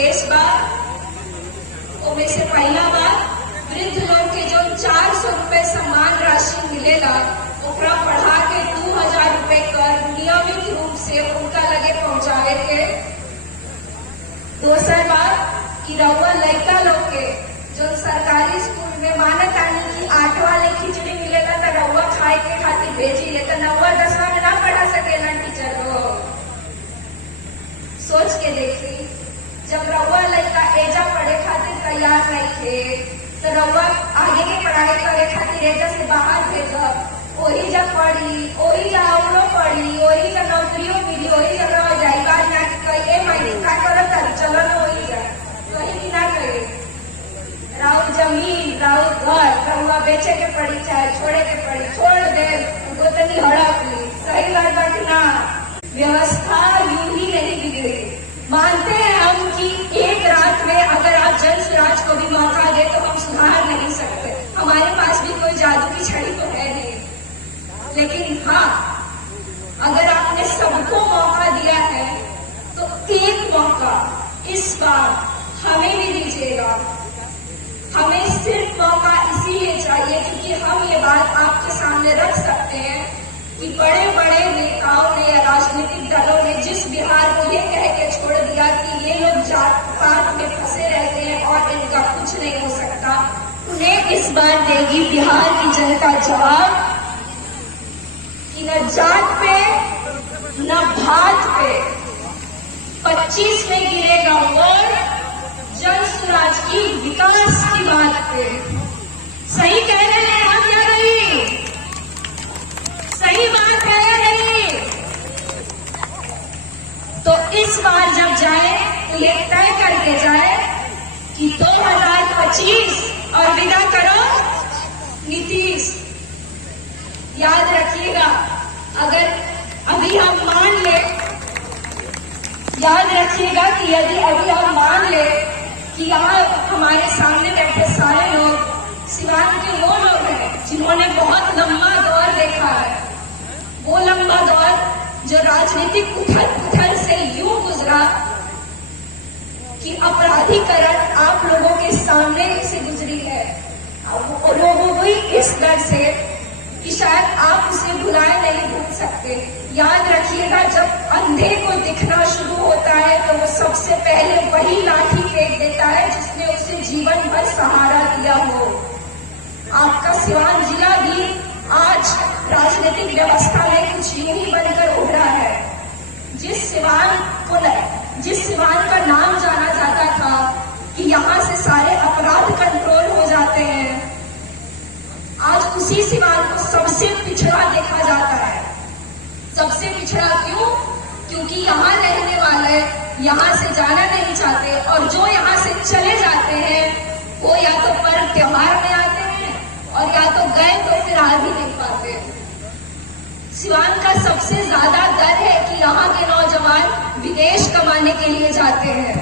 विदेश बा, ओमे से पहला बात वृद्ध लोग के जो 400 रुपए सम्मान राशि मिलेला ओकरा बढ़ा के 2000 रुपए कर नियमित रूप से उनका लगे पहुंचावे के। दूसरा बात कि रउआ लड़का लोग के जो सरकारी स्कूल में मानत आनी की 8 वाले खिचड़ी मिलेला तो रउआ खाए के खातिर भेजी है, तो 9 10 में ना पढ़ा सकेला टीचर लोग। सोच के देखी, जब रउआ लड़का एजा पढ़े खातिर तैयार नहीं थे तो रउआ आगे के पढ़ाई करे खातिर एजा से बाहर भेजब, वही जब पढ़ी वही जा औरो पढ़ी वही जब नौकरियों मिली वही जब रह जाई। बात ना कहिए माइनी का करत चलो ना वही जाए कहीं की ना करे। राउर जमीन राउर घर रउआ बेचे के पड़ी चाहे छोड़े के पड़ी छोड़ दे, गोतनी हड़प ली। सही बात बाकी ना, व्यवस्था यूं ही नहीं बिगड़ी। मानते हैं हम कि एक रात में अगर आप जन स्वराज को भी मौका दे तो हम सुधार नहीं सकते, हमारे पास भी कोई जादू की छड़ी तो है नहीं। लेकिन हाँ, अगर आपने सबको मौका दिया है तो एक मौका इस बार हमें भी दीजिएगा। हमें सिर्फ मौका इसीलिए चाहिए क्योंकि हम ये बात आपके सामने रख सकते हैं कि बड़े बड़े नेताओं ने या राजनीतिक दलों ने जिस बिहार को ये कह के छोड़ दिया कि ये लोग जात पात में फंसे रहते हैं और इनका कुछ नहीं हो सकता, उन्हें इस बार देगी बिहार की जनता जवाब कि न जात पे न भात पे 25 में गिरेगा वोट जन स्वराज की विकास की बात पे। सही कह रहे हैं हम या नहीं? सही बात है या नहीं? तो इस बार जब जाए तो ये तय करके जाए कि 2025 और विदा करो नीतीश। याद रखिएगा, अगर अभी हम मान ले, याद रखिएगा कि यदि अभी हम मान ले कि यहाँ हमारे सामने बैठे सारे लोग सिवान के वो लोग हैं जिन्होंने बहुत लंबा दौर देखा है, वो लंबा दौर जो राजनीतिक उथल पुथल से यूं गुजरा कि अपराधीकरण आप लोगों के सामने से गुजरी है। लोगों को इस डर से कि शायद आप उसे भुलाए नहीं भूल सकते। याद रखिएगा, जब अंधे को दिखना शुरू होता है तो वो सबसे पहले वही लाठी फेंक देता है जिसने उसे जीवन भर सहारा दिया हो। आपका सिवान जिला भी आज राजनीतिक व्यवस्था में कुछ यूं ही बनकर उभरा है। जिस सिवान का नाम जाना जाता था कि यहाँ से सारे अपराध कंट्रोल हो जाते हैं, आज उसी सिवान को सबसे पिछड़ा देखा जाता है। सबसे पिछड़ा क्यों? क्योंकि यहाँ रहने वाले यहाँ से जाना नहीं चाहते और जो यहाँ से चले जाते हैं वो या तो पर्व त्योहार में आते हैं और या तो गए तो फिर आ भी नहीं पाते। सिवान का सबसे ज्यादा डर है कि यहाँ के नौजवान विदेश कमाने के लिए जाते हैं।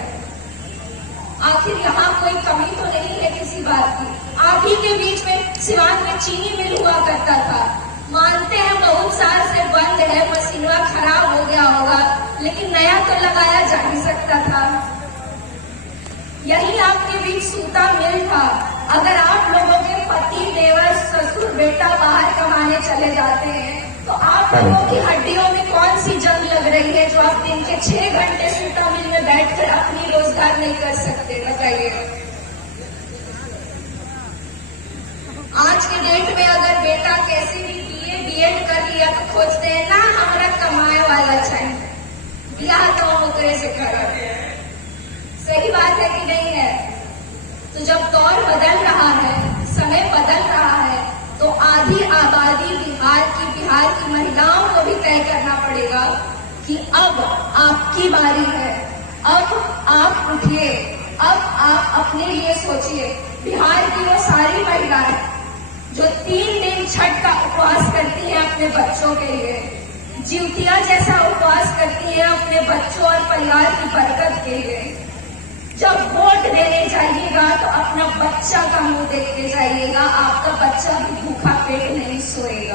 आखिर यहाँ कोई कमी तो नहीं है किसी बात की। आप ही के बीच में सिवान में चीनी मिल हुआ करता था, मानते हैं बहुत साल से बंद है, मशीनवा खराब हो गया होगा, लेकिन नया तो लगाया जा ही सकता था। यही आपके बीच सूता मिल था। अगर आप लोगों के पति देवर ससुर बेटा बाहर कमाने चले जाते हैं तो आप लोगों की हड्डियों में कौन सी जंग लग रही है जो आप दिन के 6 घंटे सूता मिल में बैठकर अपनी रोजगार नहीं कर सकते? बताइए। आज के डेट में अगर बेटा कैसे भी बीएड कर लिया तो खोजते हैं ना हमारा कमाए वाला चाहिए, ब्याह तो ओकरे से करो। सही बात है कि नहीं है? तो जब दौर बदल रहा है, समय बदल रहा है, तो आधी आबादी बिहार की महिलाओं को भी तय करना पड़ेगा कि अब आपकी बारी है। अब आप उठिए, अब आप अपने लिए सोचिए। बिहार की वो सारी महिलाएं जो 3 दिन छठ का उपवास करती हैं अपने बच्चों के लिए, जिउतिया जैसा उपवास करती हैं अपने बच्चों और परिवार की बरकत के लिए, जब वोट देने जाइएगा तो अपना बच्चा का मुंह देख के जाइएगा। आपका बच्चा भी भूखा पेट नहीं सोएगा।